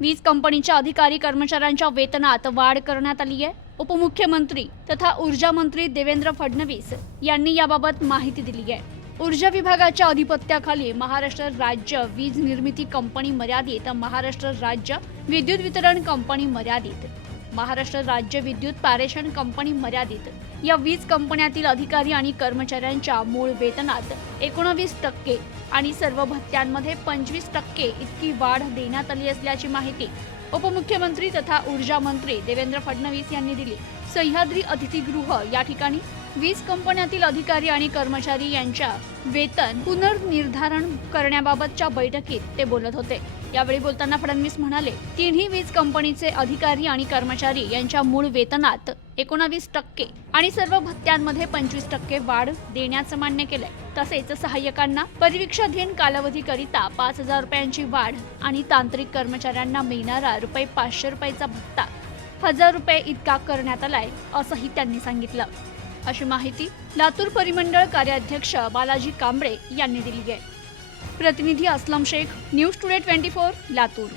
वीज कंपनीच्या अधिकारी कर्मचाऱ्यांच्या वेतनात वाढ करण्यात आली आहे. उपमुख्यमंत्री तथा ऊर्जा मंत्री देवेंद्र फडणवीस यांनी याबाबत माहिती दिली आहे. ऊर्जा विभागाच्या अधिपत्याखाली महाराष्ट्र राज्य वीज निर्मिती कंपनी मर्यादित महाराष्ट्र राज्य विद्युत वितरण कंपनी मर्यादित. महाराष्ट्र राज्य विद्युत पारेषण कंपनी मर्यादित. या वीज कंपन्यातील अधिकारी आणि कर्मचाऱ्यांच्या मूळ वेतनात एकोणवीस टक्के आणि सर्व भत्त्यांमध्ये पंचवीस टक्के इतकी वाढ देण्यात आली असल्याची माहिती उपमुख्यमंत्री तथा ऊर्जा मंत्री देवेंद्र फडणवीस यांनी दिली. सह्याद्री अतिथीगृह या ठिकाणी वीज कंपन्यातील अधिकारी आणि कर्मचारी यांच्या वेतन पुनर्निर्धारण करण्याबाबतच्या बैठकीत ते बोलत होते. यावेळी बोलताना फडणवीस म्हणाले तिन्ही वीज कंपनीचे अधिकारी आणि कर्मचारी यांच्या मूळ वेतनात एकोणावीस टक्के आणि सर्व भत्त्यांमध्ये पंचवीस टक्के वाढ देण्याचं मान्य केलंय. तसेच सहाय्यकांना परिवीक्षाधीन कालावधीकरिता पाच हजार रुपयांची वाढ आणि तांत्रिक कर्मचाऱ्यांना मिळणारा रुपये पाचशे रुपयाचा भत्ता हजार रुपये इतका करण्यात आलाय असंही त्यांनी सांगितलं. अशी माहिती लातूर परिमंडळ कार्याध्यक्ष बालाजी कांबळे यांनी दिली आहे. प्रतिनिधी Aslam Shaikh news today twenty four Latur.